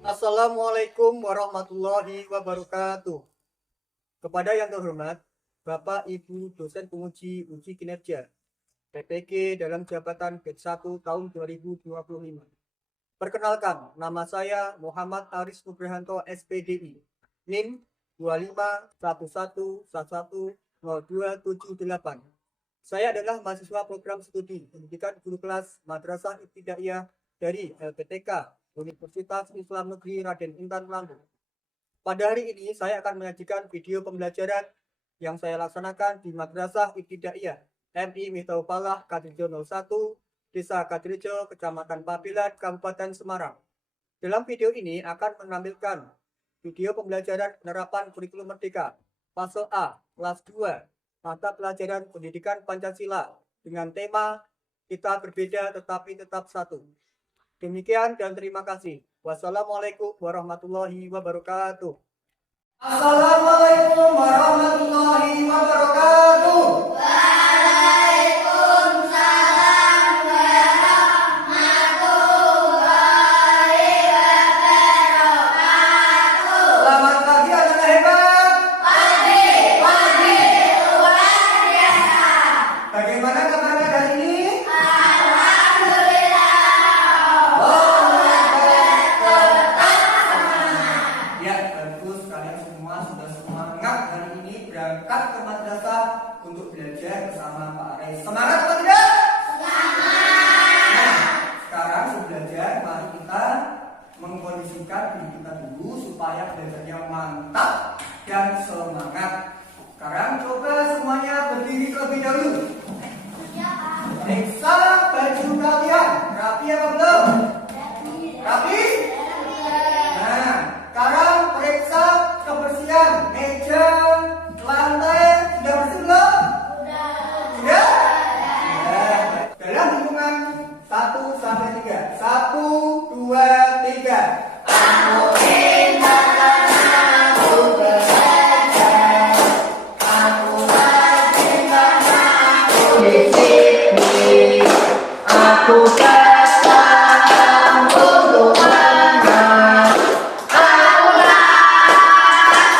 Assalamualaikum warahmatullahi wabarakatuh. Kepada yang terhormat, Bapak Ibu dosen penguji uji kinerja PPG dalam jabatan Batch 1 tahun 2025. Perkenalkan, nama saya Muhammad Aris Nugrahanto SPDI, NIM 2511110278. Saya adalah mahasiswa program studi pendidikan guru kelas Madrasah Ibtidaiyah dari LPTK Universitas Islam Negeri Raden Intan Lampung. Pada hari ini saya akan menyajikan video pembelajaran yang saya laksanakan di Madrasah Ibtidaiyah MI Miftahul Falah Kadrijo 01, Desa Kadrijo, Kecamatan Pabilan, Kabupaten Semarang. Dalam video ini akan menampilkan video pembelajaran penerapan kurikulum merdeka fase A, kelas 2, mata pelajaran pendidikan Pancasila dengan tema Kita Berbeda Tetapi Tetap Satu. Demikian dan terima kasih. Wassalamualaikum warahmatullahi wabarakatuh. Assalamualaikum warahmatullahi wabarakatuh. Waalaikumsalam warahmatullahi wabarakatuh. Selamat pagi anak hebat. Pagi luar biasa. Bagaimana kabarnya hari ini? Alhamdulillah. Ya, bagus, kalian semua sudah semangat hari ini berangkat ke madrasah untuk belajar bersama Pak Aris. Semangat atau tidak? Nah, sekarang sebelum belajar, mari kita mengkondisikan diri kita dulu supaya belajarnya mantap dan semangat. Sekarang coba semuanya berdiri terlebih dahulu. Periksa baju kalian, rapi apa belum? Rapi? Nah, sekarang periksa kebersihan meja, lantai, sudah bersih belum? Sudah? Sudah. Dalam hitungan 1 sampai 3. 1, 2, 3. Aku pintar karena aku belajar. Aku rajin karena aku disiplin. Aku datang untuk menang.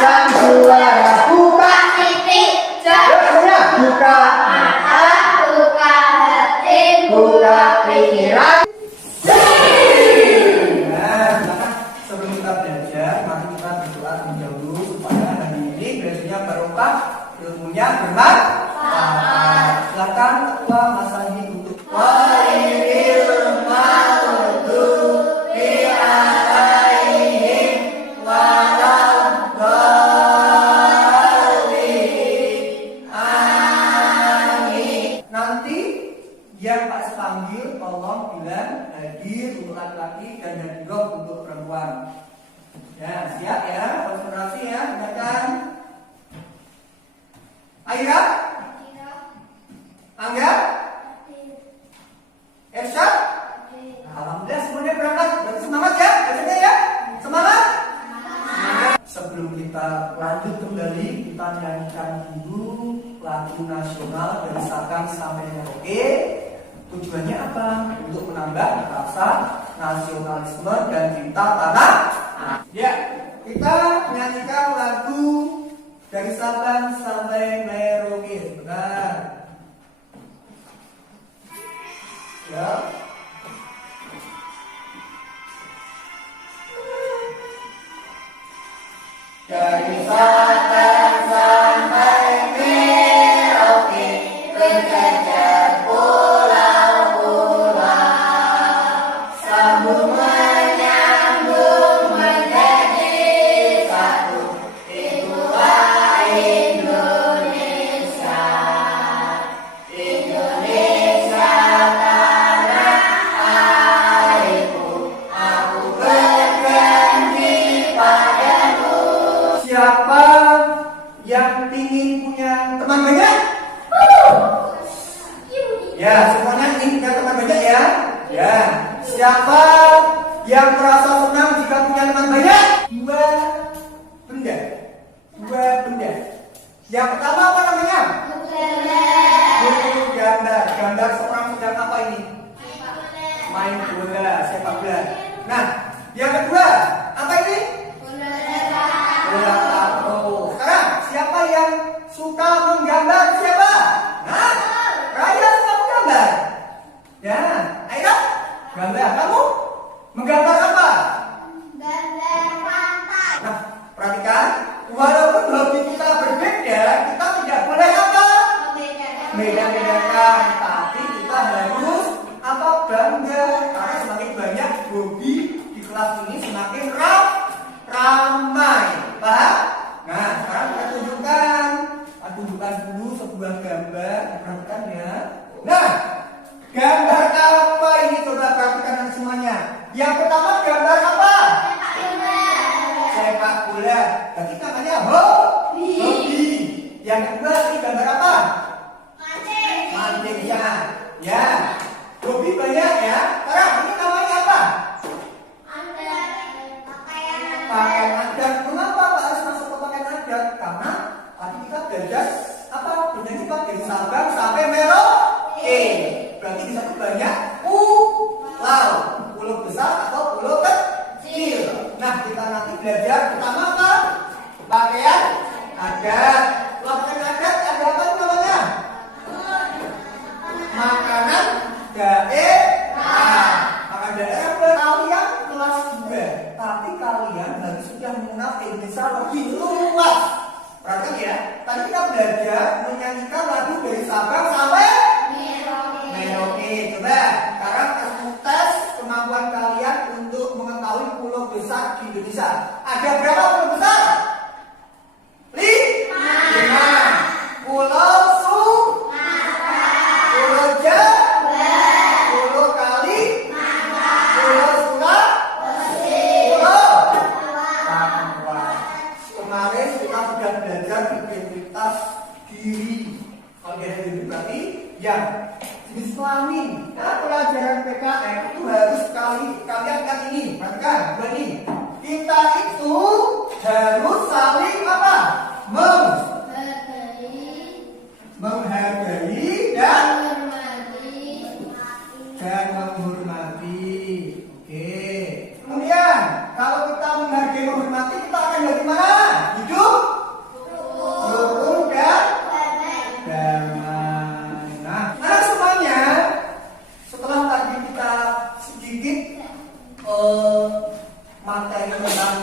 Dan suara buka. Titik Semuanya buka. mata, buka hati, Buka pikiran. pikiran. Nah, sebelum kita belajar, mari kita berdoa terlebih dahulu supaya hari ini belajarnya barokah, ilmunya bermanfaat. Silakan Ketua Mas Andi untuk Wairil maghdubi alaihim waladdallin. Amin. Nanti yang Pak panggil tolong bilang hadir untuk laki-laki dan hadiroh untuk perempuan. Ya, siap ya, konsentrasi ya, dengarkan. Aira, Angga, Ersyad. Alhamdulillah semuanya berangkat. Berarti semangat ya, bacanya ya. Semangat. Sebelum kita lanjut kembali, kita nyanyikan dulu lagu nasional dari Sabang sampai Merauke. Tujuannya apa? Untuk menambah rasa nasionalisme dan cinta tanah. Ya, kita menyanyikan lagu dari Sabang sampai Merauke. Sebentar. Ya. Dari Sabang sampai Merauke, berjajar pulau-pulau, Sambung menyambung menjadi satu. Itulah Indonesia. Indonesia tanah airku. Aku berjanji padamu. siapa yang ingin punya teman banyak? Ya, semuanya ingin punya teman banyak ya? Ya. Siapa yang merasa senang jika punya teman banyak? Dua benda. Dua benda. Yang pertama apa namanya? Buku gambar. Gambar seorang sedang apa ini? Main bola, sepak bola. Nah, yang kedua, siapa yang suka menggambar siapa? Nah, Raya suka menggambar. Ya, ayo gambar. Kamu menggambar apa? Gambar pantai. Nah, perhatikan, walaupun hobi kita berbeda, kita tidak boleh apa? Beda-bedakan, tapi kita harus apa? Bangga, karena semakin banyak hobi di kelas ini semakin ramai. Paham? Nah, sekarang kita tunjukkan dulu sebuah gambar, perhatikan ya. Nah, gambar apa ini? Coba perhatikan semuanya. Yang pertama gambar apa? Sepak bola. Berarti namanya hobi. Yang kedua ini gambar apa? Mancing ya. Hobi banyak ya. Sekarang ini namanya apa? Pakaian adat. Mengapa Pak harus masuk ke pakaian adat? Karena tadi kita belajar apa? Bernyanyi Pak dari Sabang sampai Merauke. Berarti di satu banyak pulau. Pulau besar atau pulau kecil. Nah, kita nanti belajar pertama apa? Pakaian adat. Pakaian adat ada apa namanya? Makanan daerah. Makanan daerah kalian kelas 2. Tapi kalian harus sudah mengenal Indonesia lebih luas. Perhatikan ya. Tadi kita belajar menyanyikan lagu dari Sabang sampai Merauke. Coba sekarang tes kemampuan kalian untuk mengetahui pulau besar di Indonesia. Ada berapa pulau besar? 5. Pulau Pulau Jawa, Pulau Kali, Pulau Pulau Papua. Kemarin kita sudah belajar identitas diri. Kalau identitas diri berarti yang jenis kelamin. Karena pelajaran PKN itu harus kalian ingat ini. Perhatikan, ini. Kita itu harus saling apa? Menghargai dan menghormati. Oke. Kemudian kalau kita menghargai menghormati, kita akan bagaimana? Hidup rukun dan damai. Nah, semuanya setelah tadi kita sedikit materi tentang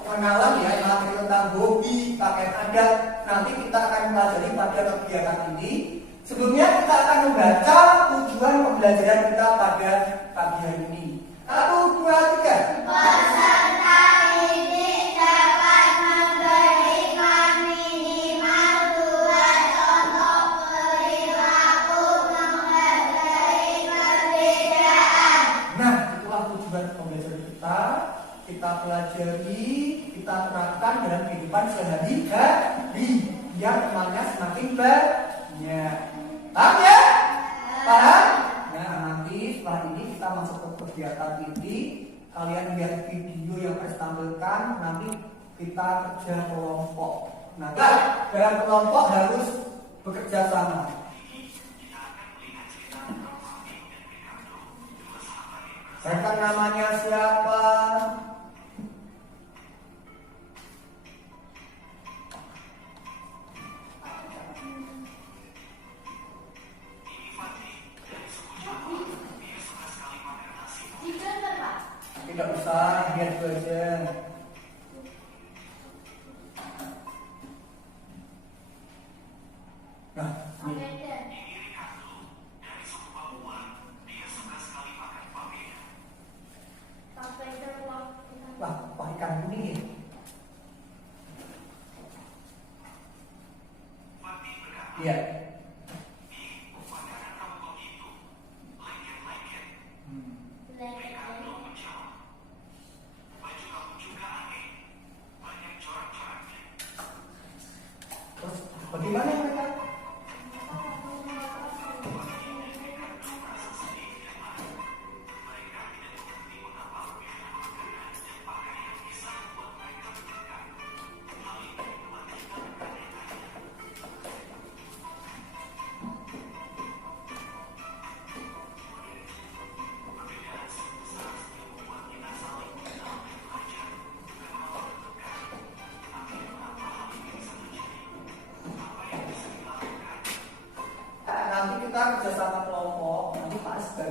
pengenalan ya, materi tentang hobi, pakaian adat. Nanti kita akan pelajari pada kegiatan ini. Sebelumnya kita akan membaca tujuan pembelajaran kita pada pagi hari ini. 1, 2, 3. Peserta didik dapat memberikan minimal 2 contoh perilaku menghargai perbedaan. Nah, itulah tujuan pembelajaran kita. Kita pelajari, kita terapkan dalam kehidupan sehari-hari biar temannya semakin banyak. Paham ya? Paham? Nah, nanti setelah ini kita masuk ke kegiatan inti. Kalian lihat video yang saya tampilkan. Nanti kita kerja kelompok. Nah, dalam kelompok harus bekerja sama. Saya namanya siapa? Tidak usah, lihat dulu aja. Nah, ini. Wah, ikan kuning ya? Iya.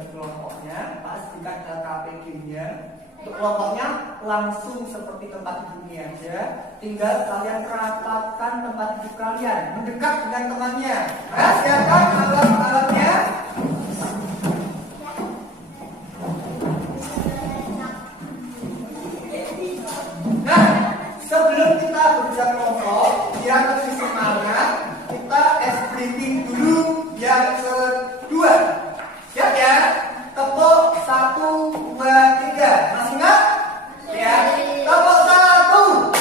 bagi kelompoknya, Pak As berikan LKPD-nya. Untuk kelompoknya langsung seperti tempat duduknya aja. Tinggal kalian rapatkan tempat duduk kalian, mendekat dengan temannya. Nah, siapkan alat-alatnya. Nah, sebelum kita bekerja kelompok, biar lebih semangat, kita briefing dulu yang kedua. Siap ya? Tepuk 1, 2, 3. Masih ingat? Ya. Tepuk 1.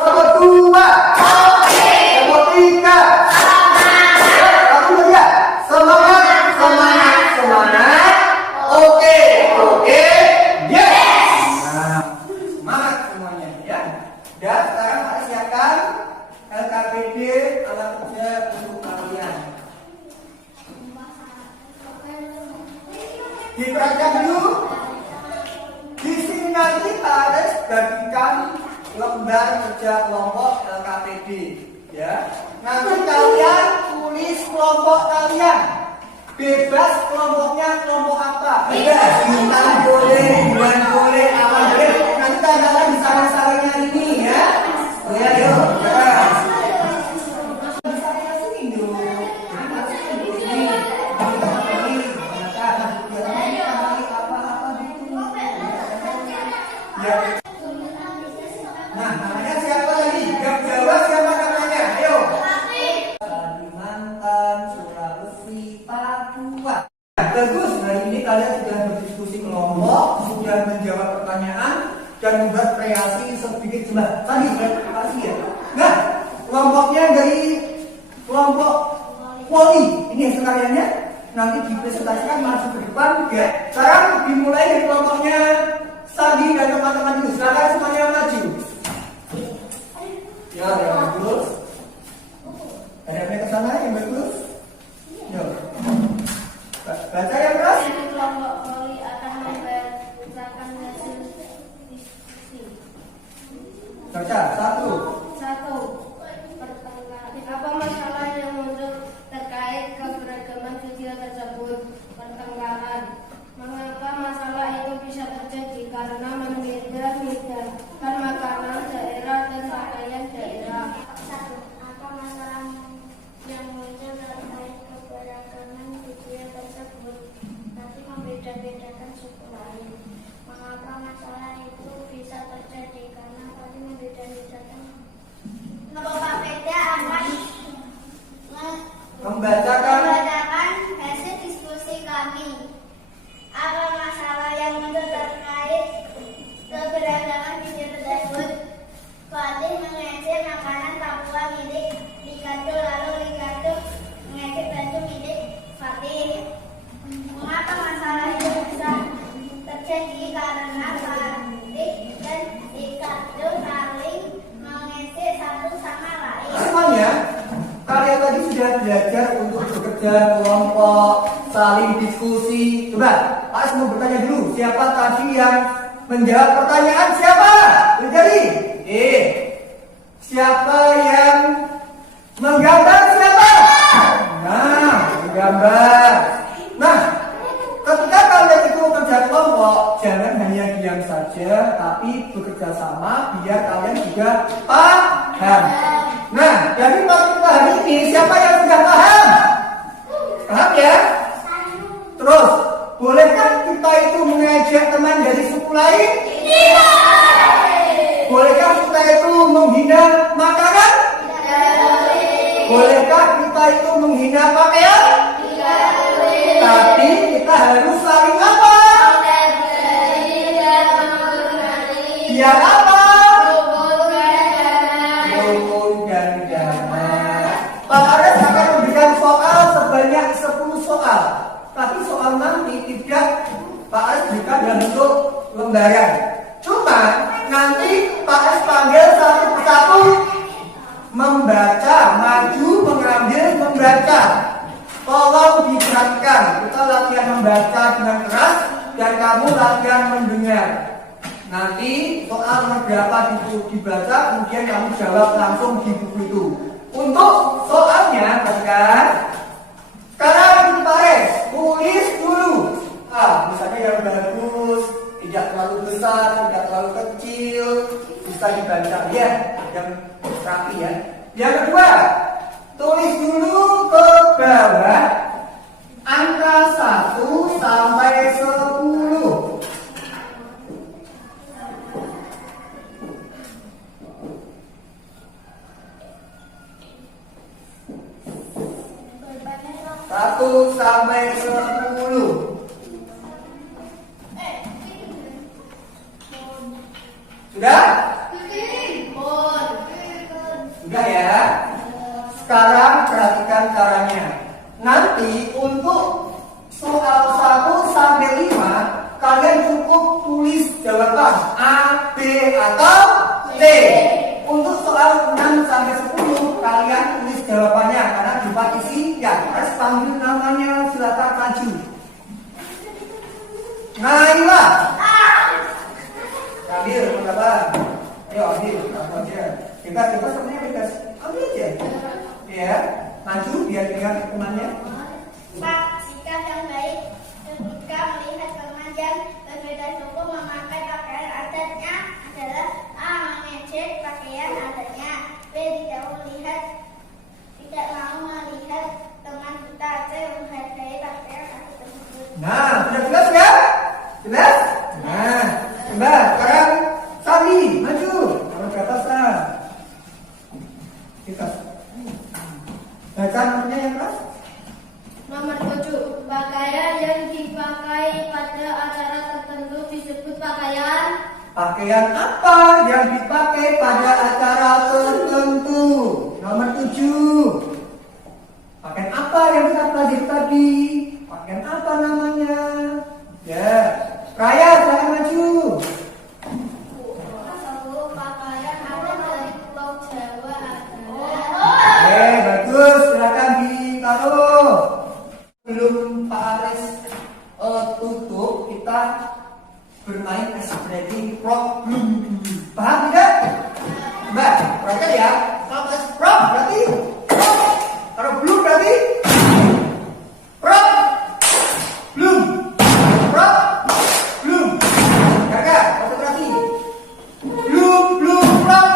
Tepuk 2. Tepuk 3. Tepuk 3. Semangat, semangat, semangat. Oke, oke. Yes. Nah, semangat semuanya ya. Dan sekarang Pak siapkan LKPD alat kerja untuk kalian. Diperhatikan dulu. Di sini nanti harus bagikan lembar kerja kelompok LKPD, ya. Nanti kalian tulis kelompok kalian. Bebas kelompoknya kelompok apa? Bebas. Bintang boleh, bulan boleh, awan boleh. Nanti tandakan di saran-sarannya ini, ya. Ya, yuk. Nah, namanya siapa tadi? Yang Jawa siapa namanya? Ayo. Kalimantan, Sulawesi, Papua. Nah, bagus. Hari ini kalian sudah berdiskusi kelompok, sudah menjawab pertanyaan dan membuat kreasi sedikit jumlah. Tadi kreasi ya. Nah, kelompoknya dari kelompok Poli. Ini hasil karyanya. Nanti dipresentasikan maju ke depan ya. Sekarang dimulai dari kelompoknya Sandi dan teman-teman itu. Silakan semuanya maju. Ya, yang bagus. Ada yang ke sana yang bagus. Yuk. Baca yang keras. Kelompok Poli akan membacakan hasil diskusi. Baca 1. Apa masalah yang muncul terkait keberagaman sosial tersebut? Pertengkaran. Mengapa masalah itu bisa terjadi? Karena membedakan makanan daerah dan pakaian daerah. 1. Apa masalah yang muncul terkait keberagaman budaya tersebut, tapi membeda-bedakan suku lain? Mengapa masalah itu bisa terjadi? Karena tadi membeda-bedakan. Bapak Peda akan Membacakan hasil diskusi kami. Apa masalah yang muncul terkait keberagaman budaya tersebut? Fatih mengecek makanan Papua milik Ricardo, lalu Ricardo mengecek baju milik Fatih. Mengapa masalah itu bisa terjadi? Karena Fatih dan Ricardo saling mengecek satu sama lain. semuanya. Kalian tadi sudah belajar untuk bekerja kelompok, saling diskusi. Coba, Pak As mau bertanya dulu, siapa tadi yang menjawab pertanyaan? Siapa? Jadi, siapa yang menggambar? Siapa? Nah, menggambar. Nah, ketika kalian itu kerja kelompok, jangan hanya diam saja, tapi bekerja sama biar kalian juga paham. Nah, dari materi hari ini siapa yang sudah paham? Paham ya? Terus, bolehkah kita itu mengejek teman dari suku lain? Bolehkah kita itu menghina makanan? Bolehkah kita itu menghina pakaian? Tapi kita harus saling apa? Biar apa? Rukun dan damai. Pak Ares akan memberikan soal sebanyak 10 soal. Tapi soal nanti tidak Pak Ares berikan dalam bentuk lembaran. Cuma nanti Pak Ares panggil satu persatu membaca, maju, mengambil, membaca. Tolong diperhatikan. Kita latihan membaca dengan keras dan kamu latihan mendengar. Nanti soal berapa dibaca, kemudian kamu jawab langsung di buku itu. Untuk soalnya, perhatikan. Sekarang Pak Ares tulis dulu yang bagus, tidak terlalu besar, tidak terlalu kecil, bisa dibaca ya, yang rapi ya. Yang kedua, tulis dulu ke bawah angka 1 sampai 10. Satu sampai 10. Sudah? Sudah ya. Sekarang perhatikan caranya. Nanti untuk soal 1 sampai 5 kalian cukup tulis jawaban A, B atau C. Untuk soal 6 sampai 10 kalian tulis jawabannya karena dibatasi ya harus panggil namanya, silakan maju. Naila. Ambil berapa? Ayo ambil apa aja. Bebas semuanya bebas. Ambil aja. Ya, maju biar lihat temannya. Pak, sikap yang baik ketika melihat teman yang berbeda suku memakai pakaian adatnya adalah A. Mengejek pakaian adatnya, B. Tidak mau melihat teman kita, C. Menghargai pakaian adat tersebut. Nah, sudah jelas ya? Jelas? Nah, coba sekarang Sari, maju. Kalau ke atas lah. Kita baca nomornya yang keras. Nomor 7. Pakaian yang dipakai pada acara tertentu disebut pakaian. Pakaian apa yang dipakai pada acara tertentu? Nomor 7. Pakaian apa yang kita pelajari tadi? Pakaian apa namanya? Ya, Raya jangan maju. Pakaian adat dari Pulau Jawa adalah Bagus, silakan ditaruh. Belum Pak Aris tutup, kita bermain ice breaking problem dulu. Paham tidak? Mbak, perhatikan ya. Kalau ice prop berarti kalau belum berarti prop belum prop belum. Kakak, konsentrasi. Belum prop.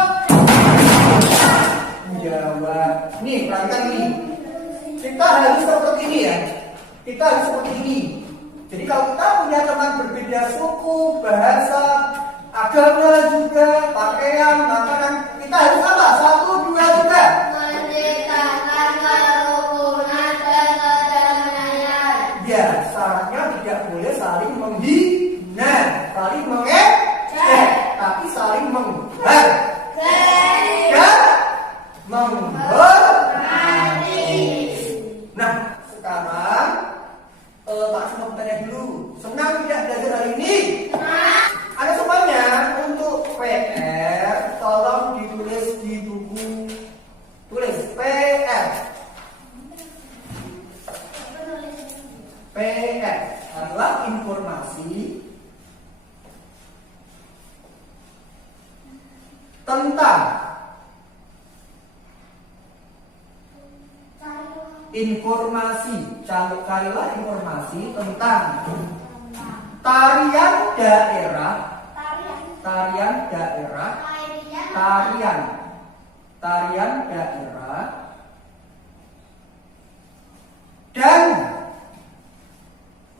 Menjawab. Nih, perhatikan ini. Kita harus seperti ini ya. Kita harus seperti ini. Jadi kalau kita punya teman berbeda suku, bahasa, agama juga, pakaian, makanan, kita harus apa? 1, 2, 3. menciptakan kerukunan dan kedamaian. Ya, syaratnya tidak boleh saling menghina, saling mengejek, tapi saling menghargai, menghormati. Nah, sekarang Pak Semua bertanya dulu, senang tidak belajar hari ini? Ada semuanya. Untuk PR, tolong ditulis di buku. Tulis PR. PR adalah informasi tentang carilah informasi tentang tarian daerah dan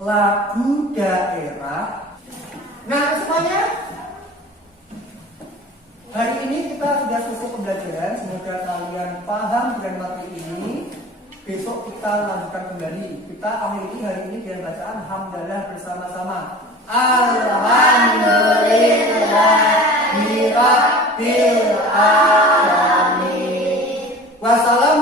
lagu daerah. Nah, semuanya hari ini kita sudah selesai pembelajaran. Semoga kalian paham dengan materi ini. Besok kita lanjutkan kembali. Kita akhiri hari ini dengan bacaan hamdalah bersama-sama. Alhamdulillahirabbil alamin. Wassalam.